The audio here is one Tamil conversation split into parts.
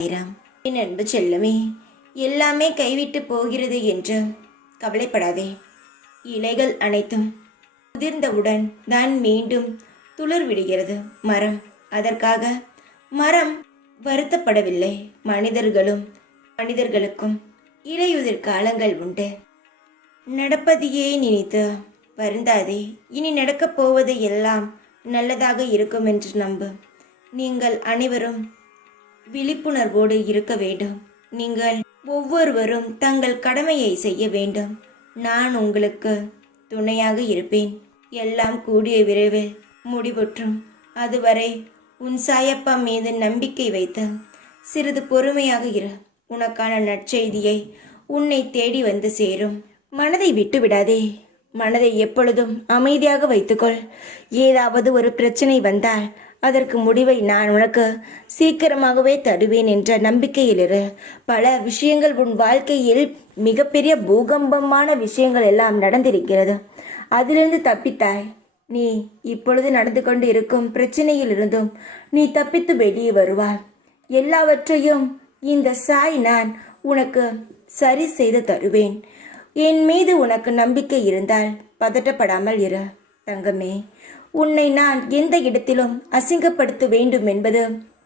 சாய்ராம். என் அன்பு செல்லமே, எல்லாமே கைவிட்டு போகிறது என்று கவலைப்படாதே. இலைகள் அனைத்தும் உதிர்ந்தவுடன் தான் மீண்டும் துளிர் விடுகிறது மரம். அதற்காக மரம் வருத்தப்படவில்லை. மனிதர்களுக்கும் இலையுதிர் காலங்கள் உண்டு. நடப்பதையே நினைத்து வருந்தாதே. இனி நடக்கப் போவது எல்லாம் நல்லதாக இருக்கும் என்று நம்பு. நீங்கள் அனைவரும் விழிப்புணர்வோடு இருக்க வேண்டும். நீங்கள் ஒவ்வொருவரும் தங்கள் கடமையை செய்ய வேண்டும். நான் உங்களுக்கு துணையாக இருப்பேன். எல்லாம் கூடிய விரைவில் முடிவுற்றும். அதுவரை உன் சாயப்பா மீது நம்பிக்கை வைத்து சிறிது பொறுமையாக இரு. உனக்கான நற்செய்தியை உன்னை தேடி வந்து சேரும். மனதை விட்டு விடாதே. மனதை எப்பொழுதும் அமைதியாக வைத்துக்கொள். ஏதாவது ஒரு பிரச்சனை வந்தால் அதற்கு முடிவை நான் உனக்கு சீக்கிரமாகவே தருவேன் என்ற நம்பிக்கையில் இரு. பல விஷயங்கள் உன் வாழ்க்கையில் மிகப்பெரிய பூகம்பமான விஷயங்கள் எல்லாம் நடந்திருக்கிறது. அதிலிருந்து தப்பித்தாய். நீ இப்பொழுது நடந்து கொண்டு இருக்கும் பிரச்சனையில் இருந்தும் நீ தப்பித்து வெளியே வருவாய். எல்லாவற்றையும் இந்த சாய் நான் உனக்கு சரி செய்து தருவேன். என் மீது உனக்கு நம்பிக்கை இருந்தால் பதட்டப்படாமல் இரு தங்கமே. உன்னை நான் எந்த இடத்திலும் அசிங்கப்படுத்த வேண்டும் என்பது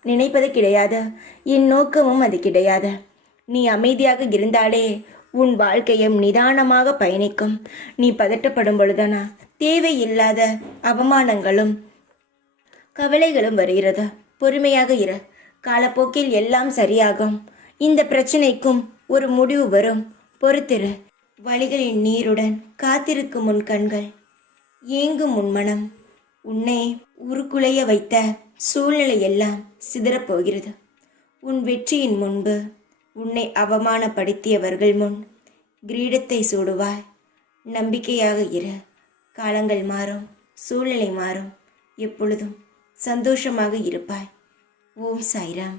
நினைப்பது கிடையாது. என் நோக்கமும் அது கிடையாது. நீ அமைதியாக இருந்தாலே உன் வாழ்க்கையும் நிதானமாக பயணிக்கும். நீ பதட்டப்படும் பொழுதானா தேவையில்லாத அவமானங்களும் கவலைகளும் வருகிறது. பொறுமையாக இரு. காலப்போக்கில் எல்லாம் சரியாகும். இந்த பிரச்சனைக்கும் ஒரு முடிவு வரும். பொறுத்திரு. வழிகளின் நீருடன் காத்திருக்கும் உன் கண்கள், ஏங்கும் உன் மனம், உன்னை உருக்குலைய வைத்த சூழ்நிலை எல்லாம் சிதறப்போகிறது. உன் வெற்றியின் முன்பு உன்னை அவமானப்படுத்தியவர்கள் முன் கிரீடத்தை சூடுவாய். நம்பிக்கையாக இரு. காலங்கள் மாறும், சூழ்நிலை மாறும். எப்பொழுதும் சந்தோஷமாக இருப்பாய். ஓம் சாய்ராம்.